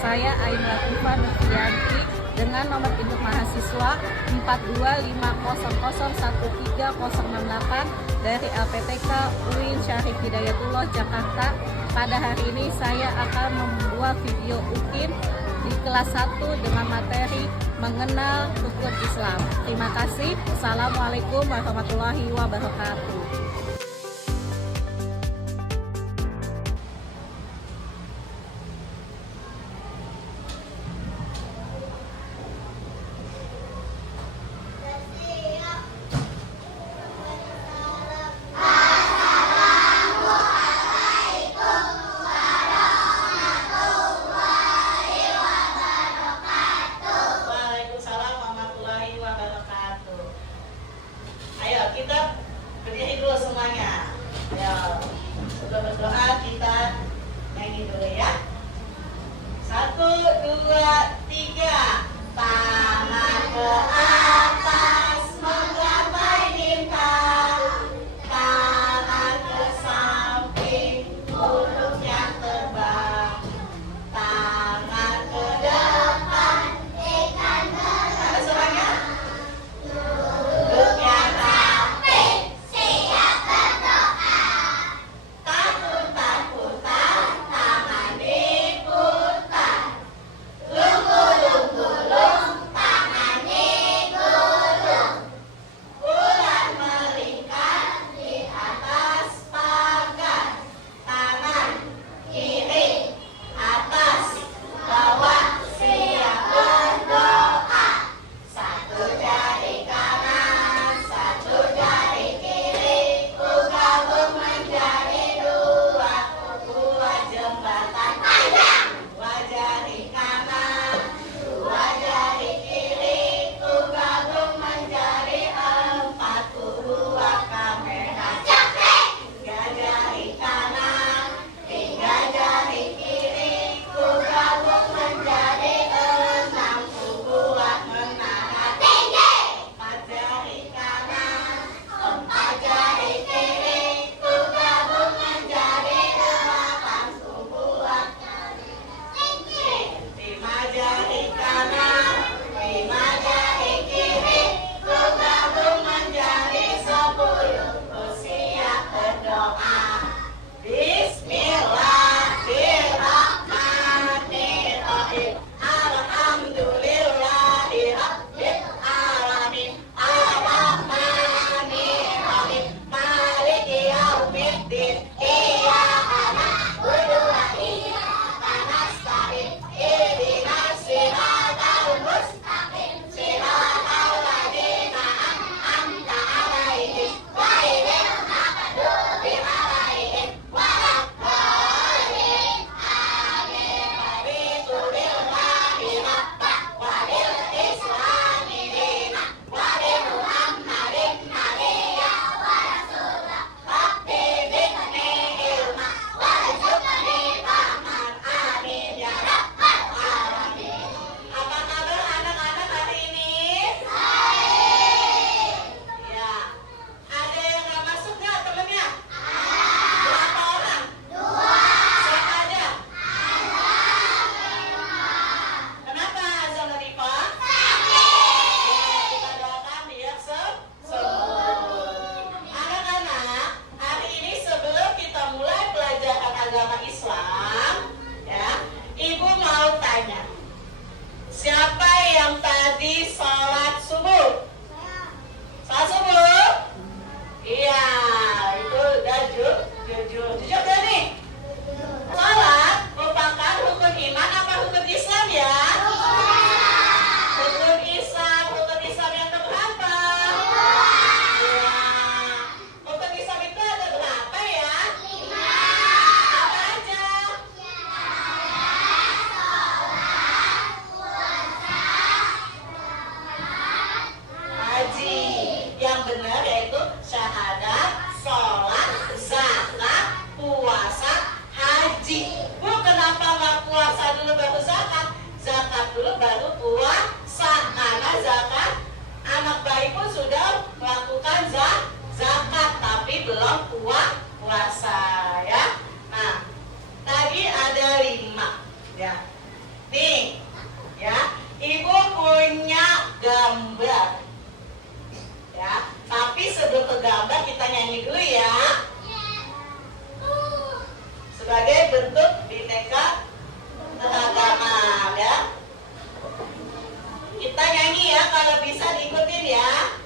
Saya Ain Latifah Nurfianti dengan nomor induk mahasiswa 425001308 dari LPTK UIN Syarif Hidayatullah Jakarta. Pada hari ini saya akan membuat video UKIN di kelas 1 dengan materi mengenal rukun Islam. Terima kasih. Assalamualaikum warahmatullahi wabarakatuh. Kita berdiri dulu semuanya. Ya, sebelum berdoa kita nyanyi dulu ya. 1, 2, 3. Tangan ke atas menggapai bintang, tangan ke samping mulutnya terbang, tangan ke depan ikan berenang. Semuanya duduknya siapa yang tadi sholat subuh? Sholat subuh? Iya, itu udah jujur deh nih. Sholat merupakan rukun iman apa rukun Islam ya? Rukun Islam yang keberapa? Ya. Rukun Islam itu ada berapa ya? 5. Apa aja? Haji. Yang benar yaitu syahadat, sholat, zakat, puasa, haji. Bu, kenapa nggak puasa dulu baru zakat? Zakat dulu baru puasa. Karena zakat anak bayi pun sudah melakukan zakat, tapi belum puasa ya. Nah, tadi ada 5 ya. 5 bentuk bineka keragaman ya. Kita nyanyi ya, kalau bisa diikutin ya.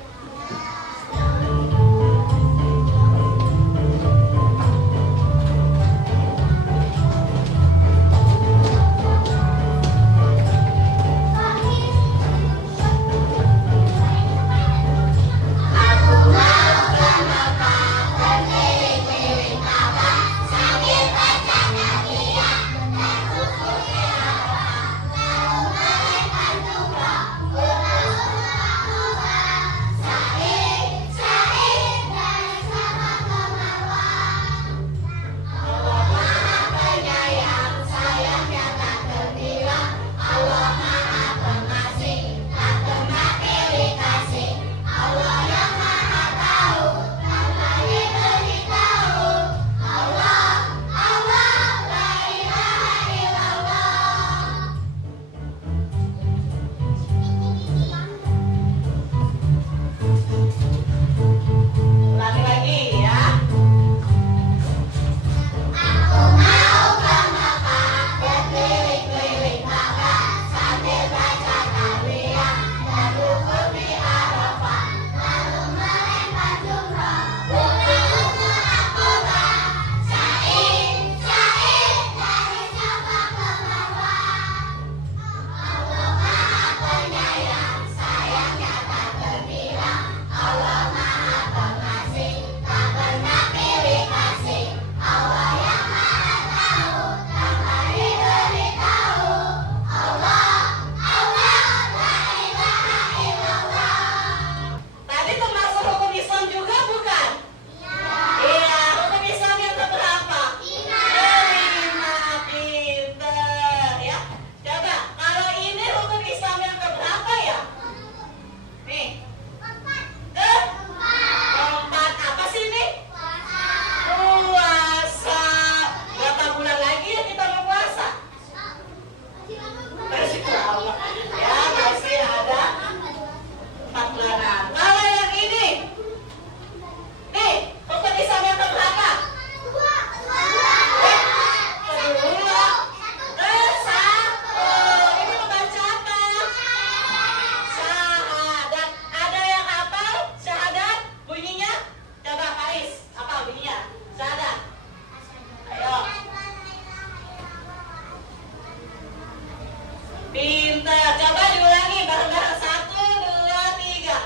Pintar, coba diulangi bareng-bareng. 1, 2, 3.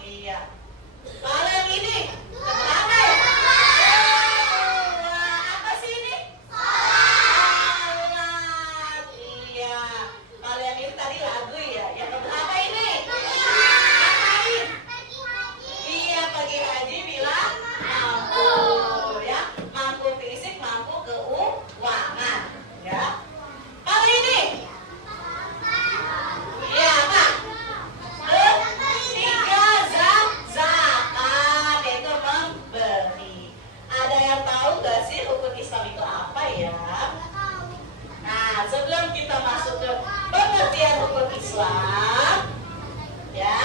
Iya. Kalau yang ini keberapa ya? Apa sih ini? Salat. Iya. Kalau yang ini tadi lagu ya. Yang keberapa ini? Ngapain? Iya, pergi haji bilang mampu ya. Mampu fisik, mampu keuangan ya. Kalau ini? Iya, apa? Ketiga, zakat itu memberi. Ada yang tahu gak sih rukun Islam itu apa ya? Nah, sebelum kita masuk ke pengertian rukun Islam, ya,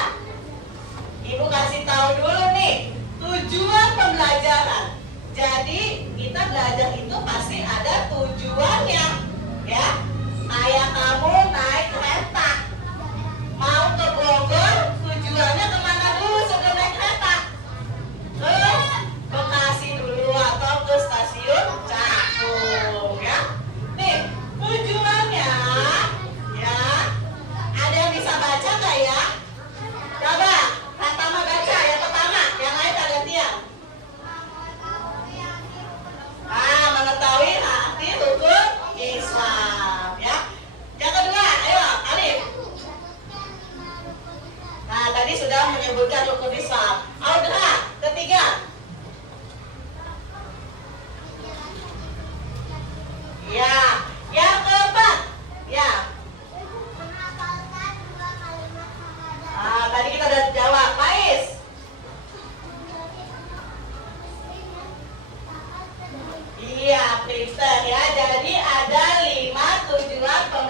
Ibu kasih tahu dulu nih tujuan pembelajaran. Jadi kita belajar itu pasti ada tujuannya, ya. Kayak kamu naik kereta, mau ke Bogor, tujuannya kemana dulu sebelum naik kereta? Ke Bekasi dulu atau ke stasiun Cakung, ya. Nih tujuannya, ya. Ada yang bisa baca nggak ya? Coba, pertama baca yang pertama, yang lain tak gantian. Mengetahui arti rukun Islam.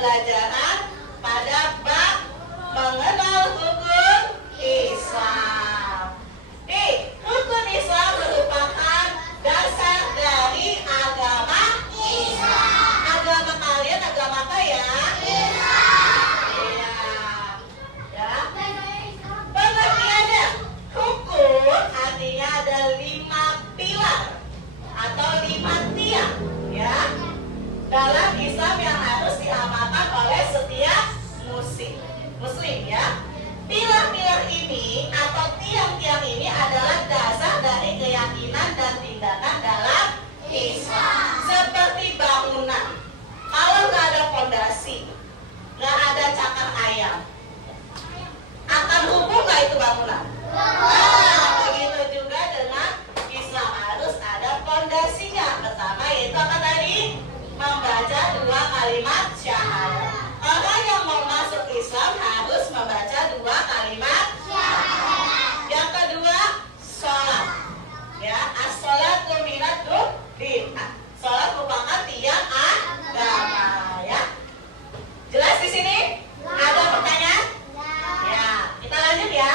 pembelajaran pada bab mengenal hukum Islam. Hukum Islam merupakan dasar dari agama Islam. Agama kalian agama apa ya? Iya. Ya. Pengertiannya, hukum artinya ada 5 pilar atau 5 tiang, ya, dalam Islam yang harus diamalkan oleh setiap muslim, ya. Pilar-pilar ini atau tiang-tiang ini adalah dasar dari keyakinan dan tindakan dalam Islam. Seperti bangunan, kalau nggak ada fondasi, nggak ada cakar ayam, akan rubuh nggak itu bangunan? Nah, begitu juga dengan Islam, harus ada fondasinya. Pertama yaitu apa tadi? Membaca 2 kalimat syahadat. Orang yang mau masuk Islam harus membaca 2 kalimat syahadat. Yang kedua, sholat. Ya, as-sholatu minad-din. Sholat merupakan tiang agama, ya. Jelas di sini? Ada pertanyaan? Ya, kita lanjut ya.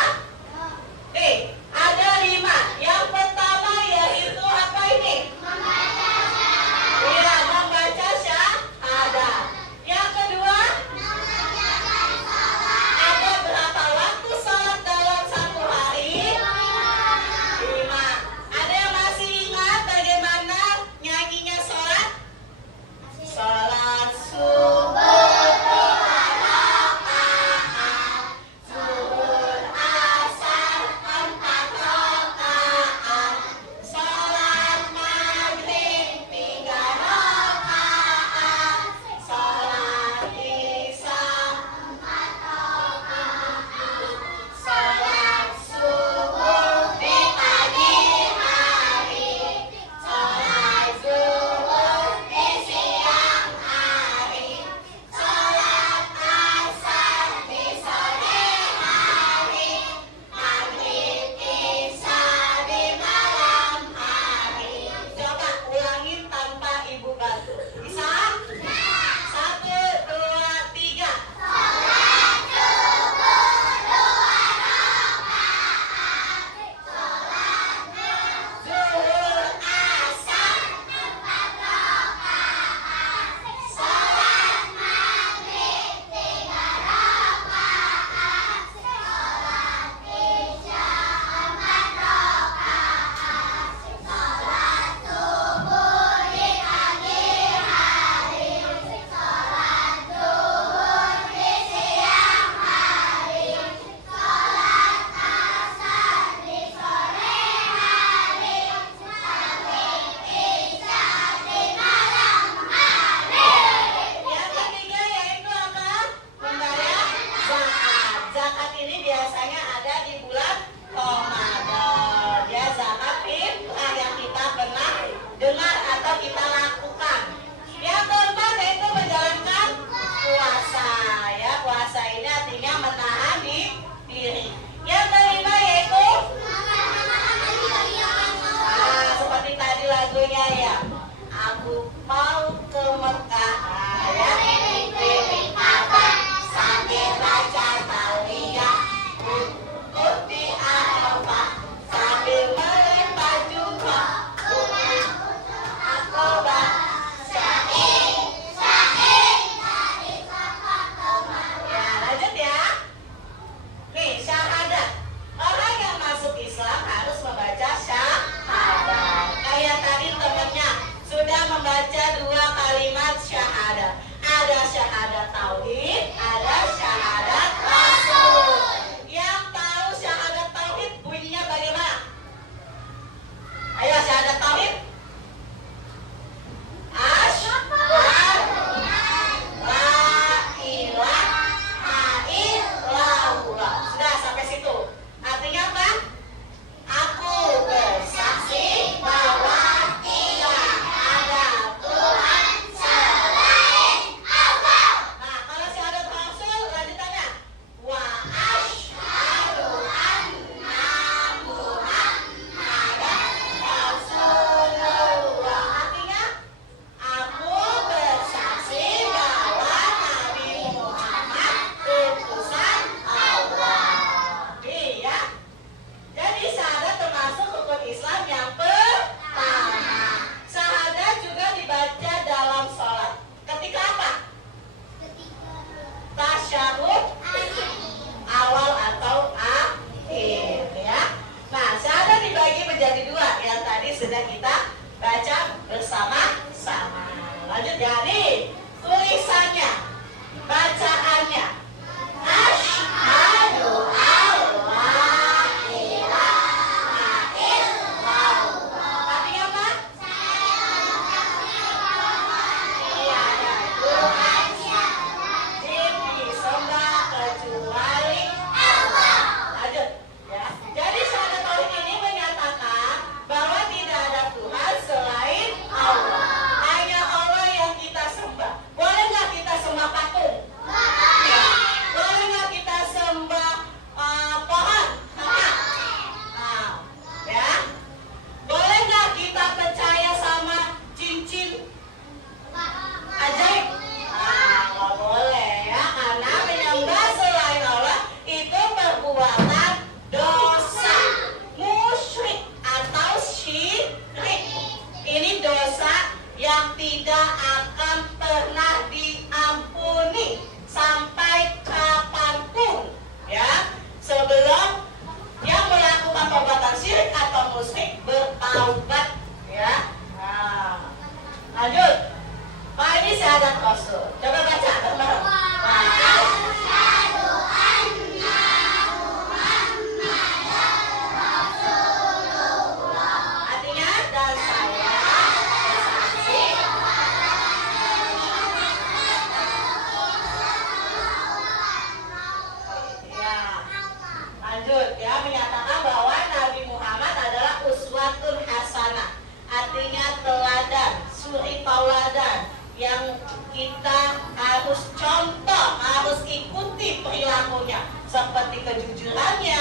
harus contoh, harus ikuti perilakunya, seperti kejujurannya,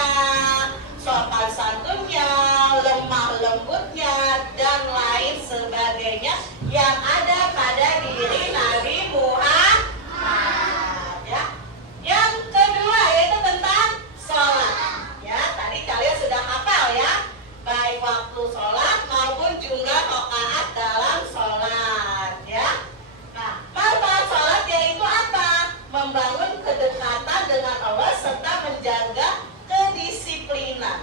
sopan santunnya, lemah lembutnya, dan lain sebagainya yang ada pada diri Nabi Muhammad. Ya. Yang kedua yaitu tentang sholat. Ya, tadi kalian sudah hafal ya, baik waktu sholat maupun jumlah rakaat dalam sholat. Ya. Nah, manfaat sholat yaitu apa? Membangun kedekatan dengan Allah serta menjaga kedisiplinan.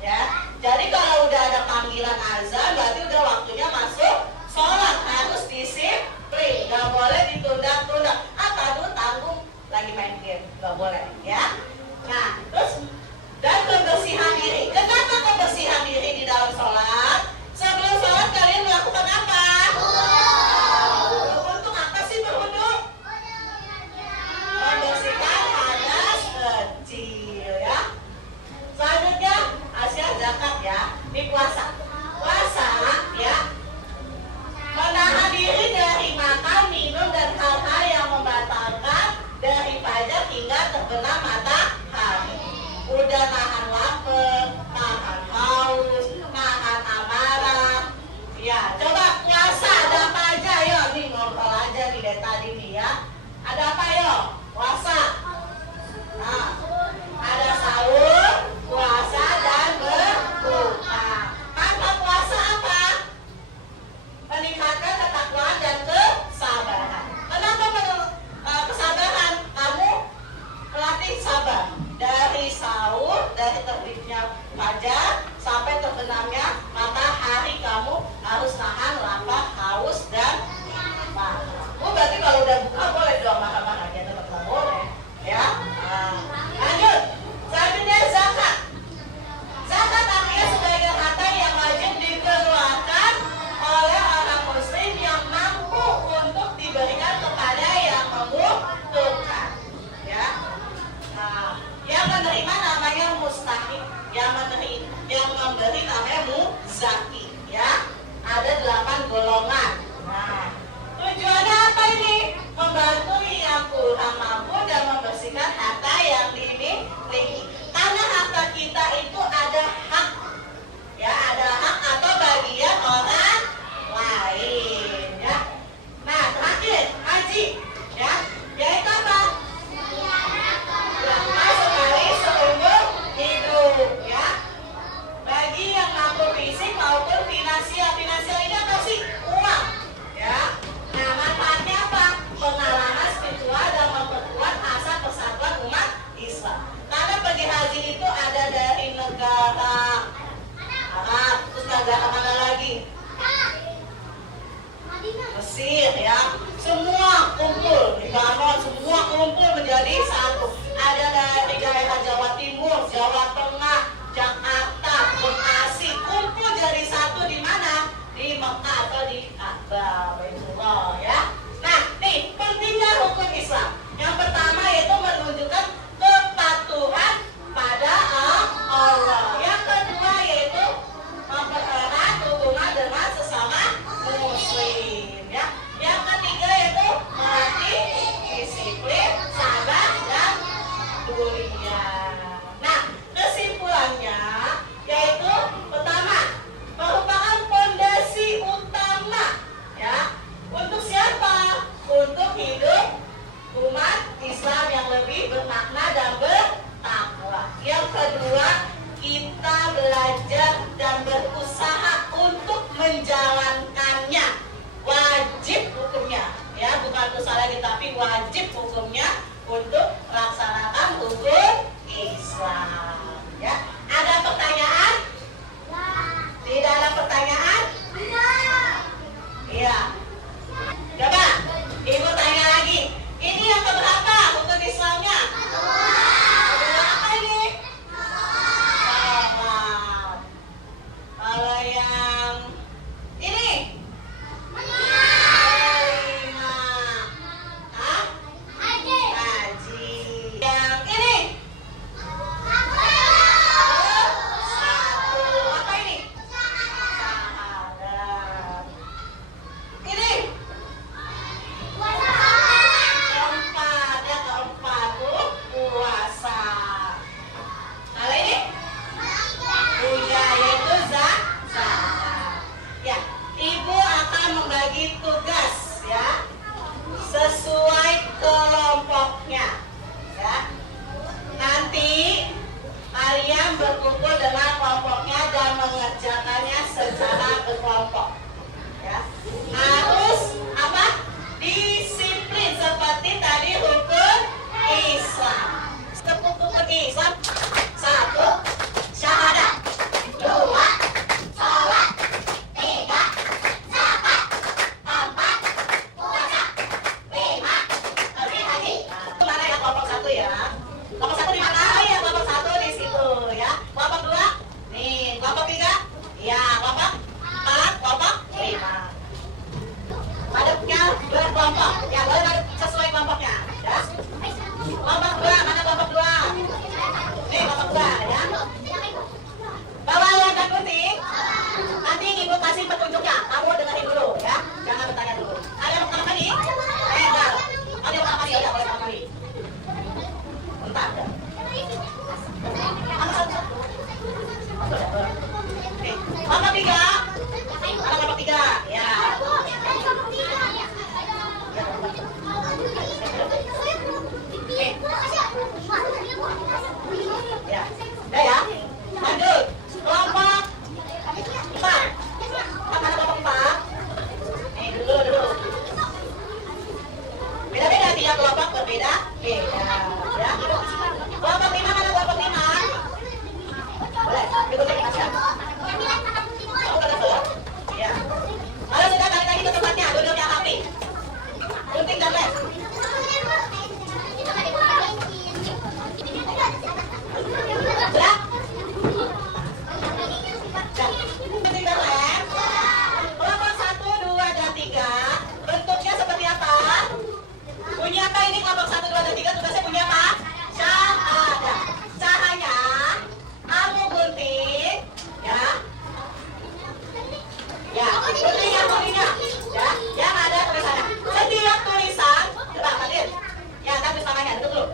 Ya, jadi kalau udah ada panggilan azan, berarti udah waktunya masuk sholat, harus disiplin, nggak boleh ditunda-tunda. Dulu tanggung lagi main game, nggak boleh, ya. Nah, terus dan kebersihan diri. Kenapa kebersihan diri di dalam sholat? Sebelum sholat kalian melakukan apa? Untuk apa sih berwudu? Membersihkan hadas kecil, ya. Selanjutnya Asia zakat ya, di puasa. Puasa ya, menahan diri dari makan, minum dan hal-hal yang membatalkan dari pajak hingga terbenam matahari. Udah nahan lapar, nahan haus, nahan amarah. Ya, coba puasa ada apa aja yo? Nih ngobrol aja nih dari tadi nih ya. Ada apa yo? Puasa. Nah, ada sahur, puasa dan berbuka. Maka puasa apa? Meningkatkan ketakwaan dan kesabaran. Kenapa kesabaran? Kamu melatih sabar dari sahur, dari terbitnya fajar sampai terbenamnya matahari. Kamu harus nahan lapar, haus dan marah. Berarti kalau udah buka boleh dong makan-makan ya, tetap boleh ya. Lanjut. Selanjutnya zakat. Zakat artinya sebagai harta yang wajib dikeluarkan oleh orang muslim yang mampu untuk diberikan kepada yang membutuhkan. Ya. Nah, yang menerima namanya mustahik, yang memberi namanya muzaki. Ya. Ada 8 golongan. Nah, tujuannya apa ini? Membantu yang kurang mampu dan membersihkan harta yang dimiliki. Karena harta kita itu ada hak, ya, ada hak atau bagian orang lain, ya. Nah, terakhir haji, ya, yaitu apa? Zakat sekali seumur hidup, ya. Bagi yang mampu fisik maupun finansial. Finansial ini apa sih? Uang, ya. Nah, manfaatnya apa? Pengalaman spiritual dan memperkuat asa persatuan umat Islam. Karena pergi haji itu ada dari negara Arab, terus negara mana lagi? Mesir, ya. Semua kumpul, Libanon, semua kumpul menjadi satu. Ada dari daerah Jawa Timur, Jawa Tengah, Jakarta, Bekasi, kumpul jadi satu di mana? Di Mekah atau di Ka'bah, Baitullah, ya. Nah, nih pentingnya hukum Islam. Yang pertama yaitu menunjukkan kepatuhan pada Allah. Yang kedua yaitu mempererat hubungan dengan sesama muslim, ya. Yang ketiga yaitu melatih disiplin, sabar dan durian. Nah, kesimpulannya yaitu pertama, merupakan fondasi utama, ya. Untuk siapa? Untuk hidup umat Islam yang lebih bermakna dan bertakwa. Yang kedua, kita belajar dan berusaha untuk menjalankannya. Wajib hukumnya, ya, bukan usaha lagi tapi wajib hukumnya untuk melaksanakan hukum Islam. Ya, ada pertanyaan? Tidak ada pertanyaan? Iya. Coba, Ibu tanya lagi. Ini yang keberapa hukum Islamnya? Kedua apa ini? Sahabat. Kalau yang ini? Kelima. Hah? Bunyi apa ini kelompok 1, 2, dan 3? Tugasnya bunyi apa? Syahadat. Caranya kamu gunting, ya. Ya, gunting yang kuningnya, ya, yang ada tulisannya. Setiap tulisan, coba hadir. Ya, kan tulis namanya, duduk dulu.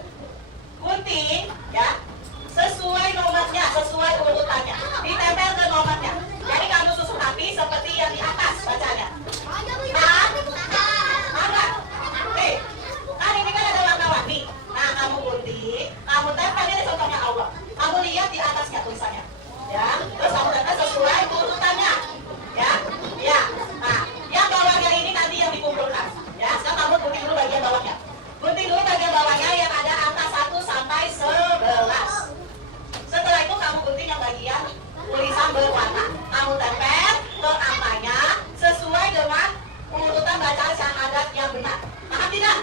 Gunting, ya, sesuai nomornya, sesuai urutannya. Ditempel ke nomornya. Jadi kamu susun rapi seperti yang di atas bacanya. Nih, kan ini kan ada warna-warni. Nah, kamu gunting, kamu tempel, ini contohnya Allah. Kamu lihat di atasnya tulisannya, ya. Terus kamu tempel sesuai urutannya, ya. Ya. Nah, yang bawahnya ini nanti yang dikumpulkan, ya. Sekarang kamu gunting dulu bagian bawahnya. Gunting dulu bagian bawahnya yang ada angka 1 sampai 11. Setelah itu kamu gunting yang bagian tulisan berwarna. Kamu tempel ke angkanya sesuai dengan urutan bacaan syahadat yang benar. Paham tidak?